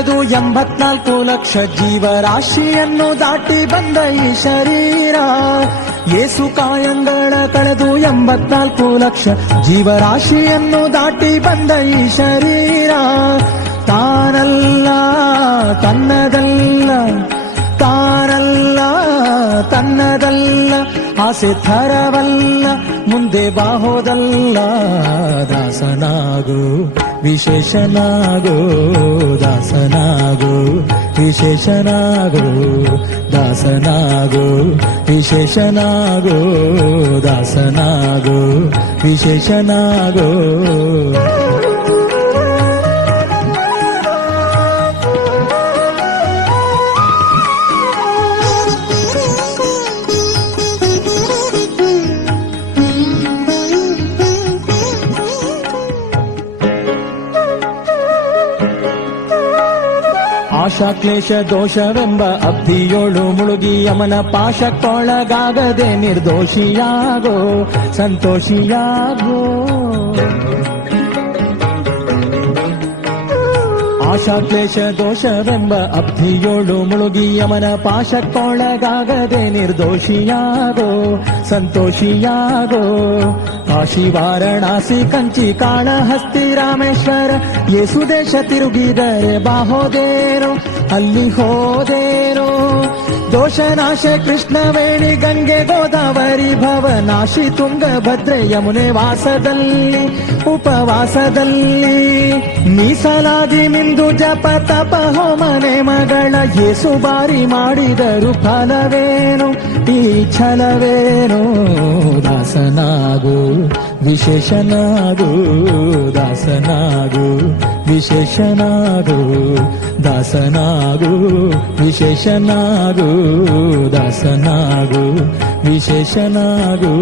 ಕಳೆದು 84 ಲಕ್ಷ ಜೀವರಾಶಿಯನ್ನು ದಾಟಿ ಬಂದ ಈ ಶರೀರ. ಯೇಸು ಕಾಯಂಗಳ ಕಳೆದು 84 ಲಕ್ಷ ಜೀವರಾಶಿಯನ್ನು ದಾಟಿ ಬಂದ ಈ ಶರೀರ. ತಾನಲ್ಲ ತನ್ನದಲ್ಲ, ತಾನಲ್ಲ ತನ್ನದಲ್ಲ, ಆಸೆ ಥರವಲ್ಲ, ಮುಂದೆ ಬಾಹೋದಲ್ಲ. ದಾಸನಾಗು ವಿಶೇಷನಾಗು, ದಾಸನಾಗು ವಿಶೇಷನಾಗು, ದಾಸನಾಗು ವಿಶೇಷನಾಗು, ದಾಸನಾಗು ವಿಶೇಷನಾಗು. ಆಶಾ ಕ್ಲೇಶ ದೋಷವೆಂಬ ಅಬ್ಧಿಯೋಳು ಮುಳುಗಿ ಯಮನ ಪಾಶಕ್ಕೊಳಗಾಗದೆ ನಿರ್ದೋಷಿಯಾಗೋ, ಸಂತೋಷಿಯಾಗೋ. ಆಶಾ ಕ್ಲೇಶ ದೋಷವೆಂಬ ಅಬ್ಧಿಯೋಳು ಮುಳುಗಿ ಯಮನ ಪಾಶಕ್ಕೊಳಗಾಗದೆ ನಿರ್ದೋಷಿಯಾಗೋ, ಸಂತೋಷಿಯಾಗೋ. ಕಾಶಿ ವಾರಣಾಸಿ ಕಂಚಿ ಕಾಳಹಸ್ತಿ ರಾಮೇಶ್ವರ ಯೇಸು ದೇಶ ತಿರುಗಿದರೆ ಬಾಹೋದೇನೋ, ಅಲ್ಲಿ ಹೋದೇನೋ. ದೋಷನಾಶ ಕೃಷ್ಣವೇಣಿ ಗಂಗೆ ಗೋದಾವರಿ ಭವನಾಶಿ ತುಂಗಭದ್ರೆ ಯಮುನೆ ವಾಸದಲ್ಲಿ ಉಪವಾಸದಲ್ಲಿ. ಮೀಸಲಾದಿ ಮಿಂದು ಜಪ ತಪ ಹೋಮನೆ ಮಗಳ ಯೇಸು ಬಾರಿ ಮಾಡಿದರು ಫಲವೇನು ಈ ಛಲವೇನು. ದಾಸನಾಗು ವಿಶೇಷನಾಗು, ದಾಸನಾಗು ವಿಶೇಷನಾಗು, ದಾಸನಾಗು ವಿಶೇಷನಾಗು, ದಾಸನಾಗು ವಿಶೇಷನಾಗು.